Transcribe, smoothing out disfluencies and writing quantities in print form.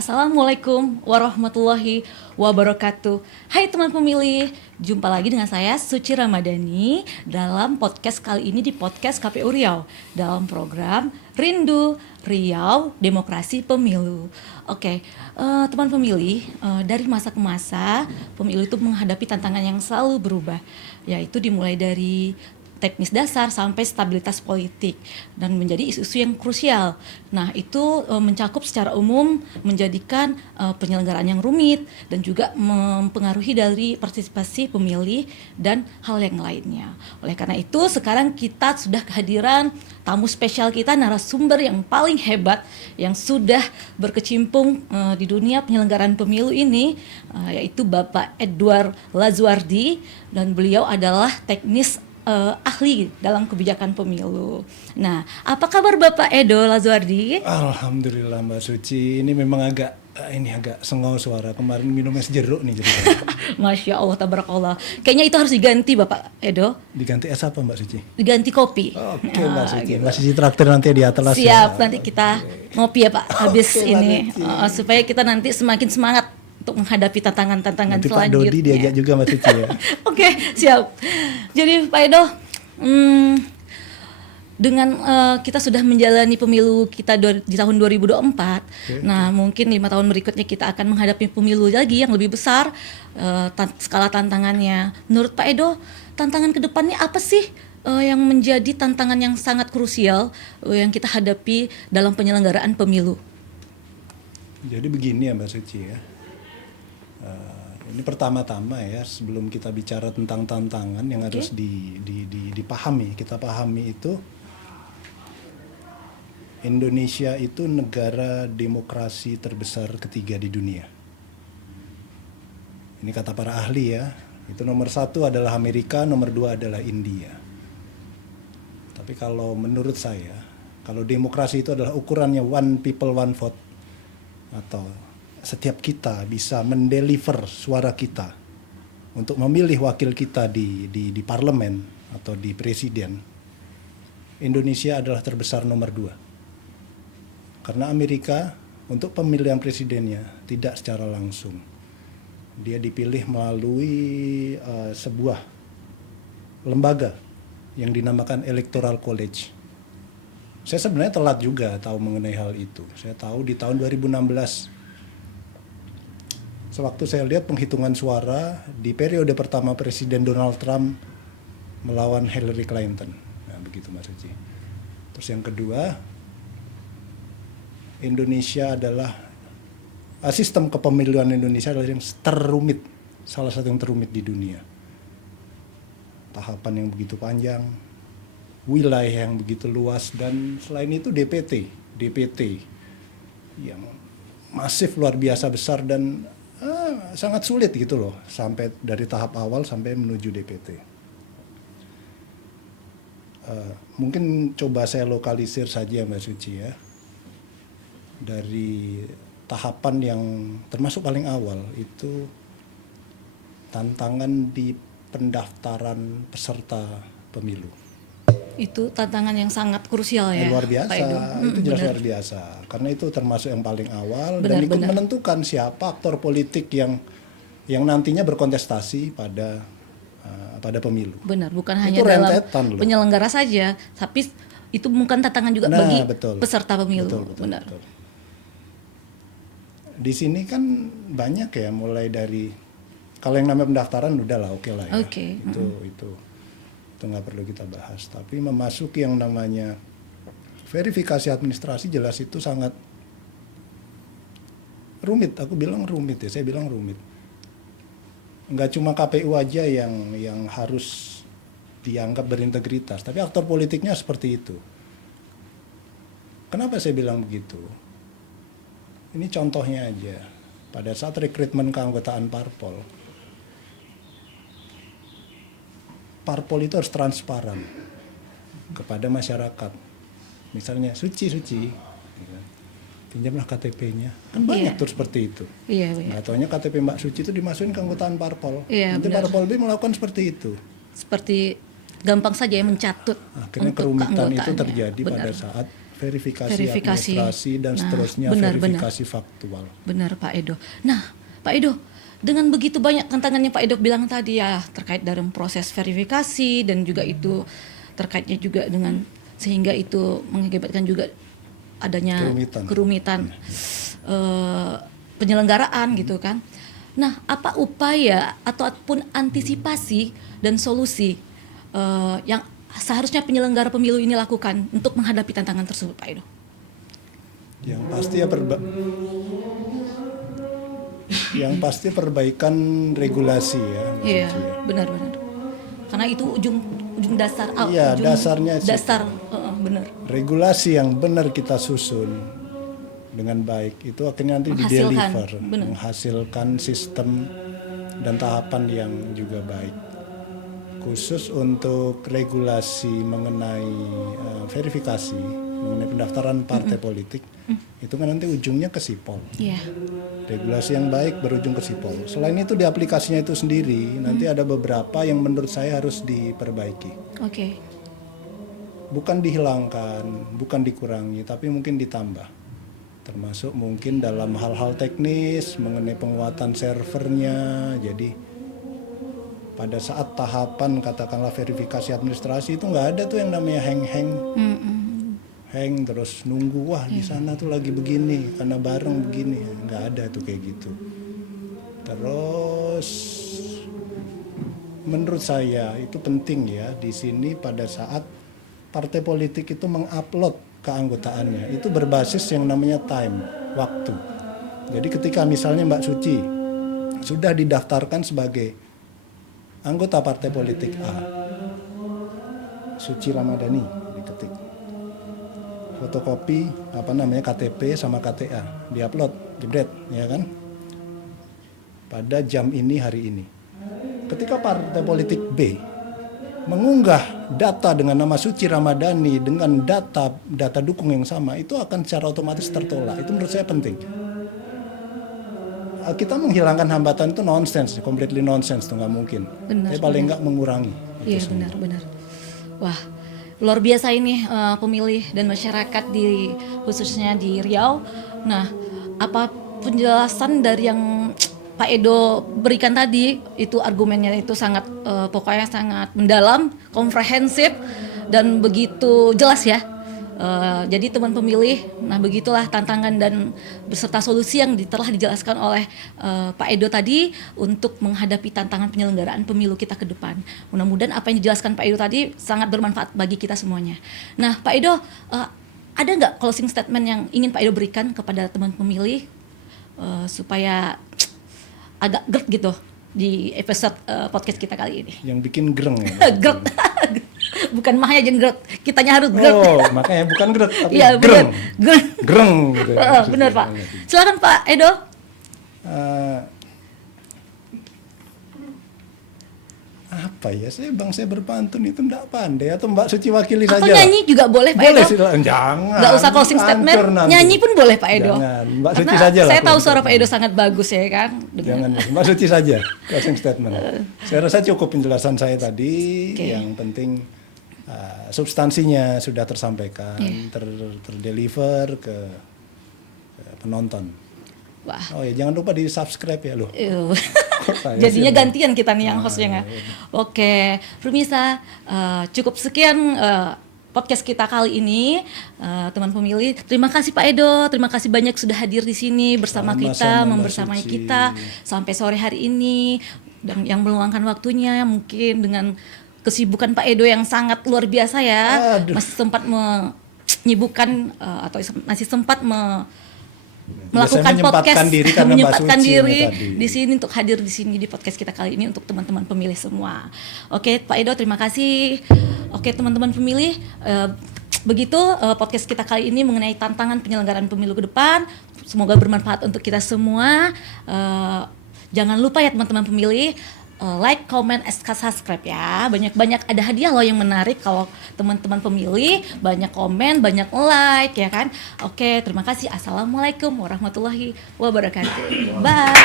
Assalamualaikum warahmatullahi wabarakatuh. Hai teman pemilih, jumpa lagi dengan saya Suci Ramadhani dalam podcast kali ini di podcast KPU Riau dalam program Rindu Riau Demokrasi Pemilu. Oke, teman pemilih, dari masa ke masa pemilu itu menghadapi tantangan yang selalu berubah, yaitu dimulai dari teknis dasar sampai stabilitas politik dan menjadi isu-isu yang krusial. Nah, itu mencakup secara umum menjadikan penyelenggaraan yang rumit dan juga mempengaruhi dari partisipasi pemilih dan hal yang lainnya. Oleh karena itu, sekarang kita sudah kehadiran tamu spesial kita, narasumber yang paling hebat yang sudah berkecimpung di dunia penyelenggaraan pemilu ini, yaitu Bapak Edward Lazuardi, dan beliau adalah teknis ahli dalam kebijakan pemilu. Nah, apa kabar Bapak Edo Lazuardi? Alhamdulillah Mbak Suci, ini memang agak sengau suara. Kemarin minum es jeruk nih jadi. Masya Allah, tabarakallah. Kayaknya itu harus diganti Bapak Edo. Diganti es apa Mbak Suci? Diganti kopi. Oke Mbak Suci, Mbak Suci traktir nanti di atas. Siap, nanti kita ngopi ya Pak habis Oke, ini, Mbak supaya kita nanti semakin semangat untuk menghadapi tantangan-tantangan nanti selanjutnya. Pak Dodi diajak juga Mbak Suci ya. Oke, siap. Jadi Pak Edo, dengan kita sudah menjalani pemilu kita di tahun 2024, nah mungkin 5 tahun berikutnya kita akan menghadapi pemilu lagi yang lebih besar, skala tantangannya. Menurut Pak Edo, tantangan kedepannya apa sih yang menjadi tantangan yang sangat krusial yang kita hadapi dalam penyelenggaraan pemilu? Jadi begini ya Mbak Suci ya. Ini pertama-tama ya, sebelum kita bicara tentang tantangan yang harus dipahami, kita pahami itu Indonesia itu negara demokrasi terbesar ketiga di dunia. Ini kata para ahli ya, itu nomor 1 adalah Amerika, nomor 2 adalah India. Tapi kalau menurut saya, kalau demokrasi itu adalah ukurannya one people one vote, atau setiap kita bisa mendeliver suara kita untuk memilih wakil kita di parlemen atau di presiden, Indonesia adalah terbesar nomor 2. Karena Amerika untuk pemilihan presidennya tidak secara langsung. Dia dipilih melalui sebuah lembaga yang dinamakan Electoral College. Saya sebenarnya telat juga tahu mengenai hal itu. Saya tahu di tahun 2016. Sewaktu saya lihat penghitungan suara di periode pertama Presiden Donald Trump melawan Hillary Clinton. Nah, begitu Mas Suci. Terus yang kedua, Indonesia adalah sistem kepemiluan Indonesia adalah yang terrumit, salah satu yang terumit di dunia. Tahapan yang begitu panjang, wilayah yang begitu luas, dan selain itu DPT yang masif luar biasa besar dan sangat sulit gitu loh, sampai dari tahap awal sampai menuju DPT. Mungkin coba saya lokalisir saja Mbak Suci ya. Dari tahapan yang termasuk paling awal itu tantangan di pendaftaran peserta pemilu. Itu tantangan yang sangat krusial ya, luar biasa, Pak Edo. itu jelas Benar. luar biasa. Karena itu termasuk yang paling awal Benar, dan ikut benar. menentukan siapa aktor politik yang nantinya berkontestasi pada pemilu. Benar, bukan Itu hanya dalam rentetan loh. penyelenggara saja, tapi itu bukan tantangan juga Nah, bagi betul. peserta pemilu. Betul. Benar. Di sini kan banyak ya, mulai dari kalau yang namanya pendaftaran udahlah oke lah ya. Oke. Itu nggak perlu kita bahas. Tapi memasuki yang namanya verifikasi administrasi jelas itu sangat rumit. Aku bilang rumit ya, saya bilang rumit. Nggak cuma KPU aja yang harus dianggap berintegritas, tapi aktor politiknya seperti itu. Kenapa saya bilang begitu? Ini contohnya aja. Pada saat rekrutmen keanggotaan parpol itu harus transparan kepada masyarakat. Misalnya Suci, pinjamlah KTP-nya. Kan banyak tuh seperti itu. Iya. Nggak taunya KTP Mbak Suci itu dimasukin ke keanggotaan parpol. Iya, Nanti benar. parpol B melakukan seperti itu. Seperti gampang saja ya mencatut Akhirnya untuk kerumitan itu keanggotaannya. terjadi Benar. pada saat verifikasi Verifikasi. administrasi dan Nah, seterusnya, benar, verifikasi faktual. Benar Pak Edo. Nah Pak Edo, dengan begitu banyak tantangan yang Pak Edo bilang tadi ya terkait dalam proses verifikasi dan juga itu terkaitnya juga dengan sehingga itu mengakibatkan juga adanya kerumitan penyelenggaraan gitu kan. Nah, apa upaya ataupun antisipasi dan solusi yang seharusnya penyelenggara pemilu ini lakukan untuk menghadapi tantangan tersebut, Pak Edo? Yang pasti ya yang pasti perbaikan regulasi ya. Iya, benar-benar. Karena itu ujung dasar. Iya, dasarnya dasar, benar. Regulasi yang benar kita susun dengan baik itu akhirnya nanti dideliver, menghasilkan sistem dan tahapan yang juga baik. Khusus untuk regulasi mengenai verifikasi, mengenai pendaftaran partai politik, itu kan nanti ujungnya ke Sipol. Yeah. Regulasi yang baik berujung ke Sipol. Selain itu di aplikasinya itu sendiri, nanti ada beberapa yang menurut saya harus diperbaiki. Oke. Bukan dihilangkan, bukan dikurangi, tapi mungkin ditambah. Termasuk mungkin dalam hal-hal teknis mengenai penguatan servernya. Jadi pada saat tahapan katakanlah verifikasi administrasi itu nggak ada tuh yang namanya hang terus nunggu wah di sana tuh lagi begini karena bareng begini, nggak ada tuh kayak gitu. Terus menurut saya itu penting ya di sini pada saat partai politik itu mengupload keanggotaannya itu berbasis yang namanya time, waktu. Jadi ketika misalnya Mbak Suci sudah didaftarkan sebagai anggota partai politik A, Suci Ramadhani diketik, fotokopi KTP sama KTA, diupload, jebret, ya kan? Pada jam ini hari ini. Ketika partai politik B mengunggah data dengan nama Suci Ramadhani dengan data dukung yang sama, itu akan secara otomatis tertolak. Itu menurut saya penting. Kita menghilangkan hambatan itu nonsense, completely nonsense, itu nggak mungkin. Tapi paling nggak mengurangi. Iya benar. Wah, luar biasa ini pemilih dan masyarakat di khususnya di Riau. Nah, apa penjelasan dari yang Pak Edo berikan tadi itu argumennya itu sangat pokoknya sangat mendalam, komprehensif dan begitu jelas ya. Jadi teman pemilih, nah begitulah tantangan dan beserta solusi yang telah dijelaskan oleh Pak Edo tadi untuk menghadapi tantangan penyelenggaraan pemilu kita ke depan. Mudah-mudahan apa yang dijelaskan Pak Edo tadi sangat bermanfaat bagi kita semuanya. Nah Pak Edo, ada nggak closing statement yang ingin Pak Edo berikan kepada teman pemilih supaya agak gerd gitu di episode podcast kita kali ini? Yang bikin greng ya? Gerd. Bukan mahnya jenggrot, kitanya harus greng. Oh, makanya bukan greng tapi ya, greng. Greng gitu. Benar Pak. Silakan Pak Edo. Apa ya, saya berpantun itu enggak pandai, atau Mbak Suci wakili saja. Atau nyanyi juga boleh Pak boleh, Edo. Jangan. Nggak usah closing statement, nyanyi pun boleh Pak Edo. Jangan, Mbak Suci Karena saja lah. Saya tahu suara Pak Edo sangat bagus ya kan. Jangan, Mbak Suci saja closing statement. Saya rasa cukup penjelasan saya tadi. Yang penting substansinya sudah tersampaikan, terdeliver ke penonton. Wah. Oh ya, jangan lupa di subscribe ya loh. Jadinya gantian kita nih yang hostnya nggak? Oke, pemirsa, cukup sekian podcast kita kali ini, teman pemilih. Terima kasih Pak Edo, terima kasih banyak sudah hadir di sini bersama kita, membersamai kita sampai sore hari ini, dan yang meluangkan waktunya mungkin dengan kesibukan Pak Edo yang sangat luar biasa ya. Masih sempat menyibukkan atau masih sempat melakukan podcast, menyempatkan diri di sini untuk hadir di sini di podcast kita kali ini untuk teman-teman pemilih semua. Oke, Pak Edo, terima kasih. Oke, teman-teman pemilih, begitu podcast kita kali ini mengenai tantangan penyelenggaraan pemilu ke depan. Semoga bermanfaat untuk kita semua. Jangan lupa ya teman-teman pemilih, like, comment, subscribe ya. Banyak-banyak ada hadiah loh yang menarik kalau teman-teman pemilih banyak komen, banyak like ya kan. Oke, terima kasih. Assalamualaikum warahmatullahi wabarakatuh. Bye.